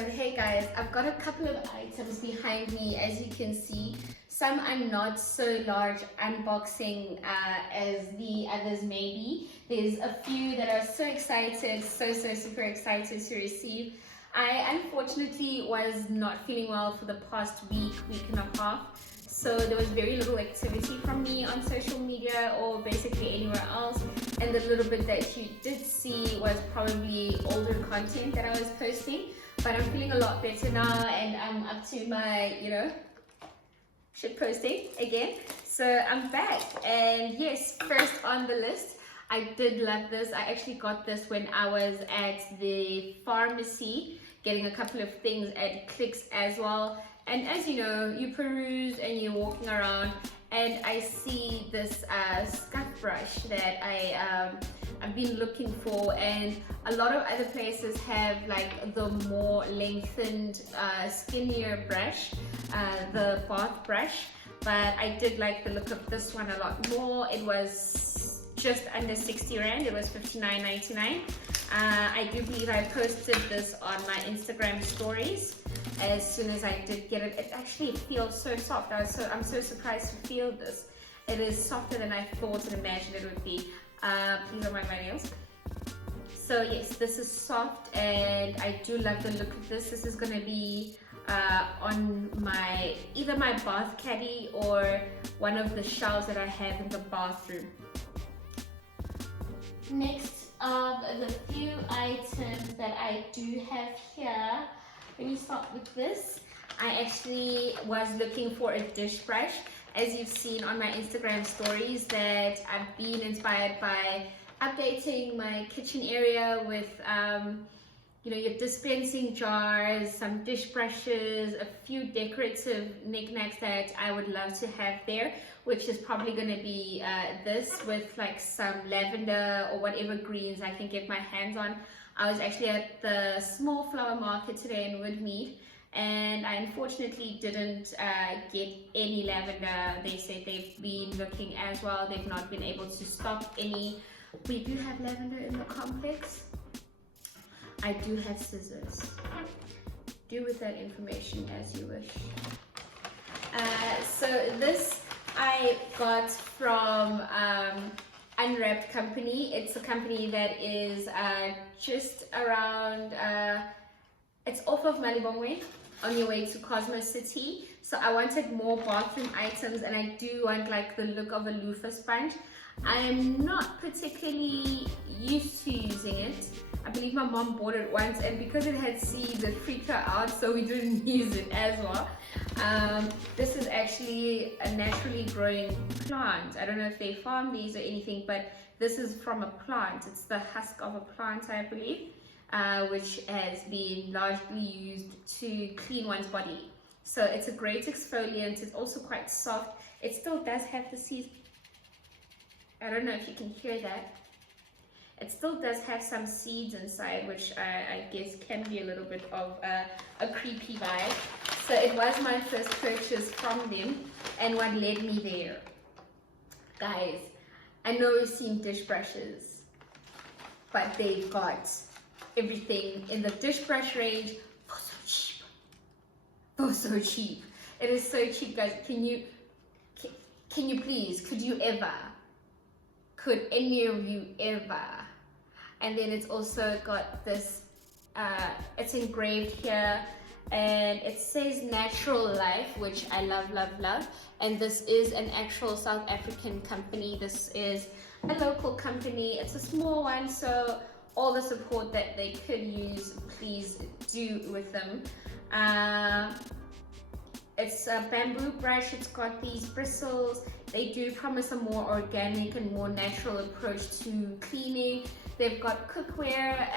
So hey guys, I've got a couple of items behind me. As you can see, some are not so large unboxing as the others may be. There's a few that are so excited, so super excited to receive. I unfortunately was not feeling well for the past week and a half, so there was very little activity from me on social media or basically anywhere else, and the little bit that you did see was probably older content that I was posting. But I'm feeling a lot better now, and I'm up to my, shit posting again. So I'm back, and yes, first on the list, I did love this. I actually got this when I was at the pharmacy getting a couple of things at Clicks as well. And as you know, you peruse and you're walking around, and I see this scuff brush that I've been looking for, and a lot of other places have like the more lengthened, skinnier brush, the bath brush. But I did like the look of this one a lot more. It was just under 60 Rand. It was 59.99. I do believe I posted this on my Instagram stories as soon as I did get it. It actually feels so soft. I'm so surprised to feel this. It is softer than I thought and imagined it would be. Please don't mind my nails. So yes, this is soft, and I do love the look of this. This is going to be on either my bath caddy or one of the shelves that I have in the bathroom. Next of the few items that I do have here, let me start with this. I actually was looking for a dish brush. As you've seen on my Instagram stories, that I've been inspired by updating my kitchen area with your dispensing jars, some dish brushes, a few decorative knickknacks that I would love to have there, which is probably going to be this with like some lavender or whatever greens I can get my hands on. I was actually at the small flower market today in Woodmead, and I unfortunately didn't get any lavender. They said they've been looking as well. They've not been able to stock any. We do have lavender in the complex. I do have scissors. Do with that information as you wish. So this I got from Unwrapped company. It's a company that is just around, it's off of Malibongwe on your way to Cosmo City. So I wanted more bathroom items, and I do want like the look of a Luffa Sponge. I am not particularly used to using it. I believe my mom bought it once, and because it had seeds, it freaked her out, so we didn't use it as well. This is actually a naturally growing plant. I don't know if they farm these or anything, but this is from a plant. It's the husk of a plant, I believe, which has been largely used to clean one's body. So it's a great exfoliant. It's also quite soft. It still does have the seeds. I don't know if you can hear that. It still does have some seeds inside, which I guess can be a little bit of a creepy vibe. So it was my first purchase from them, and what led me there. Guys, I know you've seen dish brushes, but they've got everything in the dish brush range for so cheap. For so cheap. It is so cheap, guys. Can you please, could any of you ever? And then it's also got this, it's engraved here, and it says Natural Life, which I love. And this is an actual South African company. This is a local company. It's a small one, so all the support that they could use, please do with them. It's a bamboo brush. It's got these bristles. They do promise a more organic and more natural approach to cleaning. They've got cookware,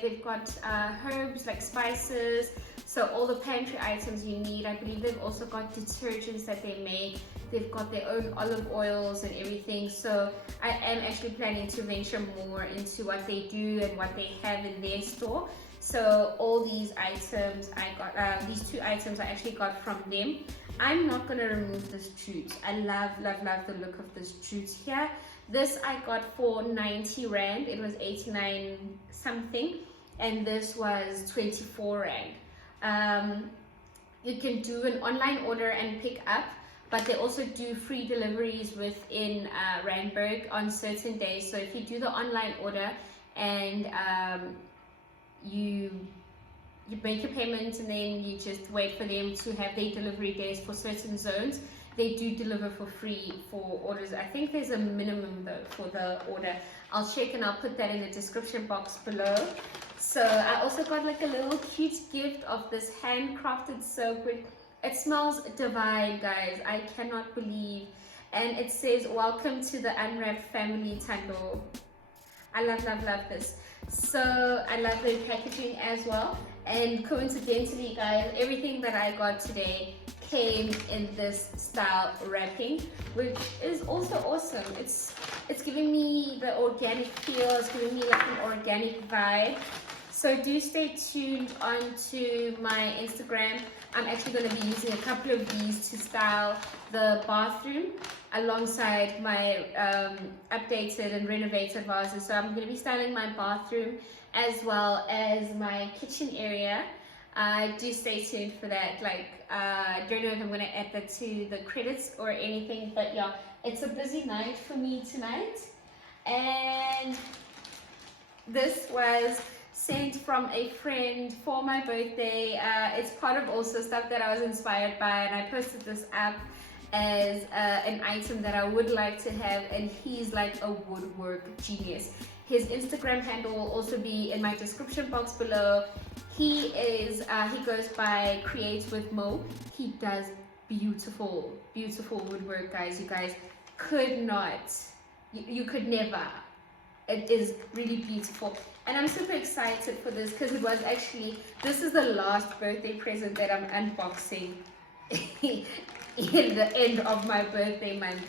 they've got herbs like spices, so all the pantry items you need. I believe they've also got detergents that they make. They've got their own olive oils and everything. So I am actually planning to venture more into what they do and what they have in their store. So all these items I got, these two items I actually got from them. I'm not going to remove this jute. I love the look of this jute here. This I got for 90 Rand. It was 89 something. and this was 24 rand. You can do an online order and pick up, but they also do free deliveries within Randburg on certain days. So if you do the online order and you make your payment and then you just wait for them to have their delivery days for certain zones, they do deliver for free for orders. I think there's a minimum though for the order. I'll check and I'll put that in the description box below. So I also got like a little cute gift of this handcrafted soap. It smells divine, guys. I cannot believe. And it says, welcome to the unwrapped family, Tando. I love this. So I love the packaging as well. And coincidentally, guys, everything that I got today came in this style wrapping, which is also awesome. It's giving me the organic feel. It's giving me like an organic vibe. So do stay tuned onto my Instagram. I'm actually going to be using a couple of these to style the bathroom alongside my updated and renovated vases. So I'm going to be styling my bathroom as well as my kitchen area. Do stay tuned for that. Like, I don't know if I'm going to add that to the credits or anything, but yeah, it's a busy night for me tonight. And this was sent from a friend for my birthday. It's part of also stuff that I was inspired by, and I posted this up as an item that I would like to have, and he's like a woodwork genius. His Instagram handle will also be in my description box below. He goes by Create with Mo. He does beautiful woodwork, guys. You guys could not, you could never. It is really beautiful, and I'm super excited for this because it was actually, this is the last birthday present that I'm unboxing in the end of my birthday month,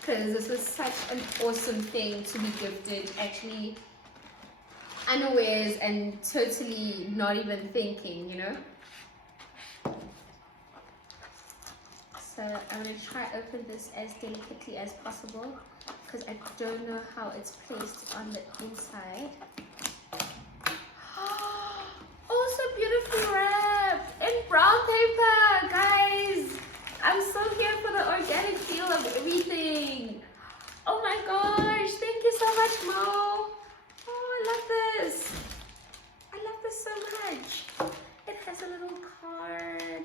because this was such an awesome thing to be gifted, actually unawares and totally not even thinking, you know. So I'm going to try open this as delicately as possible because I don't know how it's placed on the inside. Also beautifully wrapped in brown paper, guys. I'm so here for the organic feel of everything. Oh my gosh, thank you so much, Mo. Oh, I love this. I love this so much. It has a little card.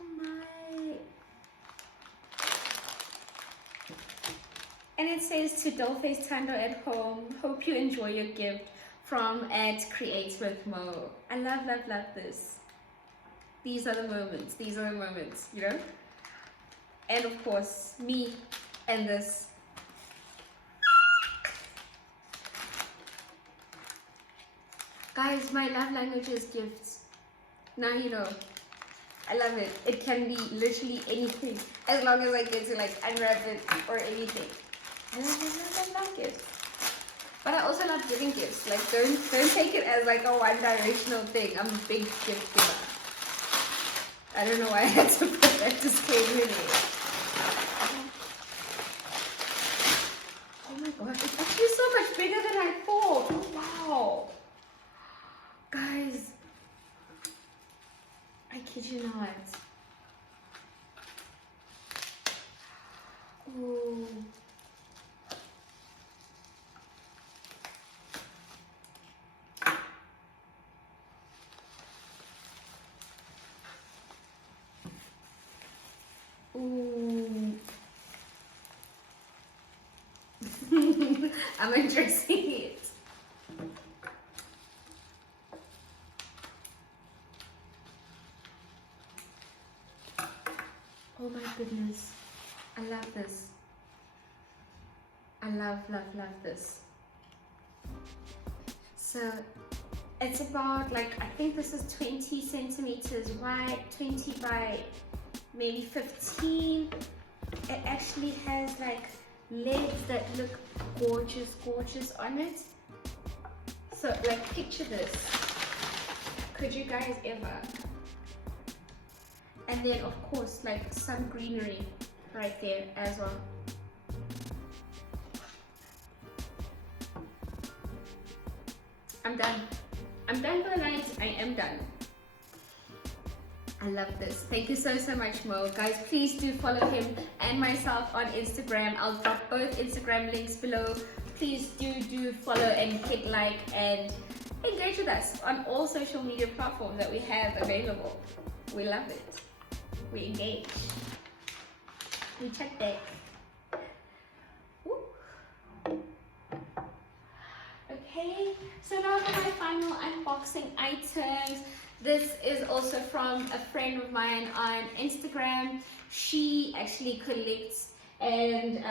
Oh my. And it says, to Dollface Tando at home, hope you enjoy your gift from @Create with Mo. I love this. These are the moments, you know? And of course, me and this. Guys, my love language is gifts. Now you know. I love it. It can be literally anything, as long as I get to like unwrap it or anything. I love gifts. But I also love giving gifts. Like, don't take it as like a one-directional thing. I'm a big gift giver. I don't know why I had to put that disclaimer there. Oh my gosh, it's actually so much bigger than I thought. Oh, wow. Guys, I kid you not. Ooh. Ooh. I'm undressing it. Oh my goodness. I love this. I love this. So it's about like, I think this is 20 centimeters wide, 20 by maybe 15. It actually has like legs that look gorgeous on it. So like, picture this. Could you guys ever? And then of course like some greenery right there as well. I'm done. I'm done for the night. I am done. I love this. Thank you so much, Mo. Guys, please do follow him and myself on Instagram. I'll drop both Instagram links below. Please do follow and hit like and engage with us on all social media platforms that we have available. We love it. We engage. We check back. Okay, so now for my final unboxing items. This is also from a friend of mine on Instagram. She actually collects and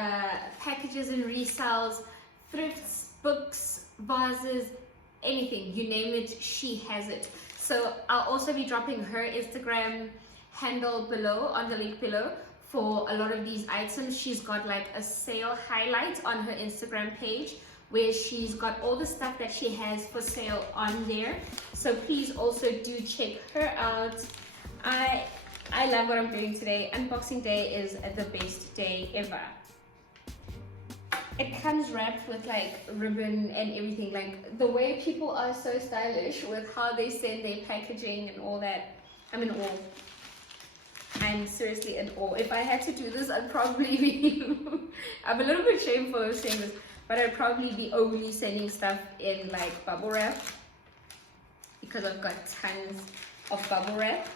packages and resells thrifts, books, vases, anything, you name it, she has it. So I'll also be dropping her Instagram handle below, on the link below, for a lot of these items. She's got like a sale highlight on her Instagram page where she's got all the stuff that she has for sale on there. So please also do check her out. I love what I'm doing today. Unboxing day is the best day ever. It comes wrapped with like ribbon and everything. Like the way people are so stylish with how they send their packaging and all that. I'm in awe. I'm seriously in awe. If I had to do this, I'd probably be I'm a little bit shameful of saying this, but I'd probably be only sending stuff in like bubble wrap because I've got tons of bubble wrap,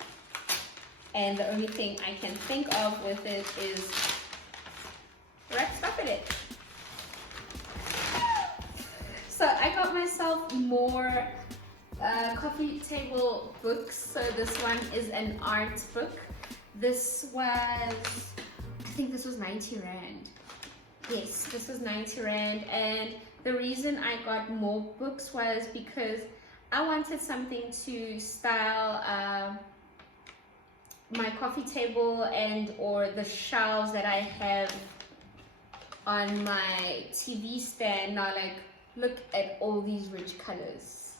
and the only thing I can think of with it is wrap stuff in it. So I got myself more coffee table books. So this one is an art book. This was, I think this was 90 Rand. Yes, this was 90 Rand. And the reason I got more books was because I wanted something to style my coffee table and or the shelves that I have on my TV stand. Now, like, look at all these rich colors.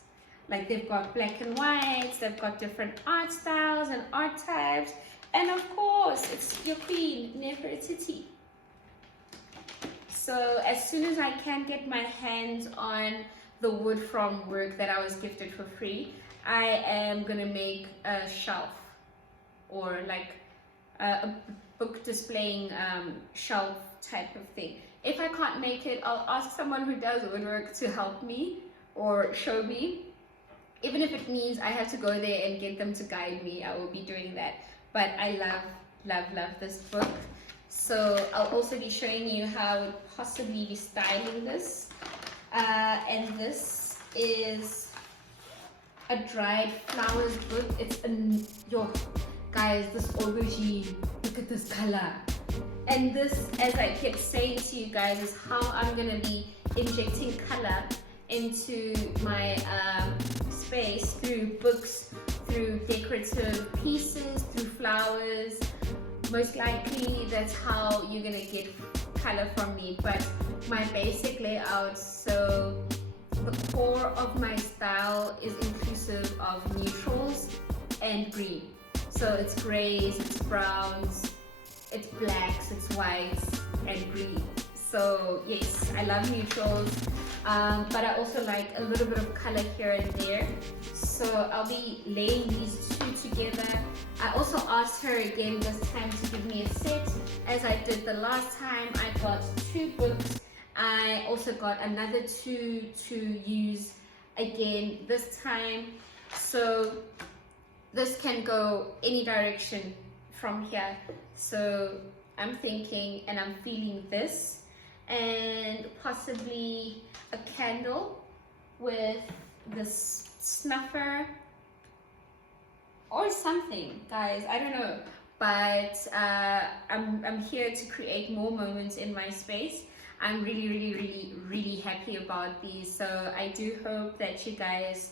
Like, they've got black and whites, they've got different art styles and art types. And of course, it's your queen, Nefertiti. So as soon as I can get my hands on the wood from work that I was gifted for free, I am gonna make a shelf or like a book displaying shelf type of thing. If I can't make it, I'll ask someone who does woodwork to help me or show me. Even if it means I have to go there and get them to guide me, I will be doing that. But I love this book. So I'll also be showing you how I would possibly be styling this. And this is a dried flowers book. It's yo guys, this aubergine, look at this color. And this, as I kept saying to you guys, is how I'm gonna be injecting color into my space through books, through decorative pieces, through flowers. Most likely that's how you're gonna get color from me. But my basic layout, so the core of my style is inclusive of neutrals and green. So it's grays, it's browns, it's blacks, it's whites, and green. So yes, I love neutrals, but I also like a little bit of color here and there. So I'll be laying these two together. I also asked her again this time to give me a set. As I did the last time, I got 2 books. I also got another 2 to use again this time. So this can go any direction from here. So I'm thinking and I'm feeling this, and possibly a candle with this snuffer or something, guys. I don't know, but I'm here to create more moments in my space. I'm really happy about these. So I do hope that you guys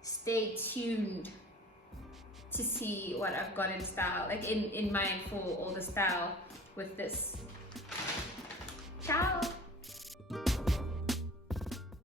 stay tuned to see what I've got in style, like in mind for all the style with this. Ciao.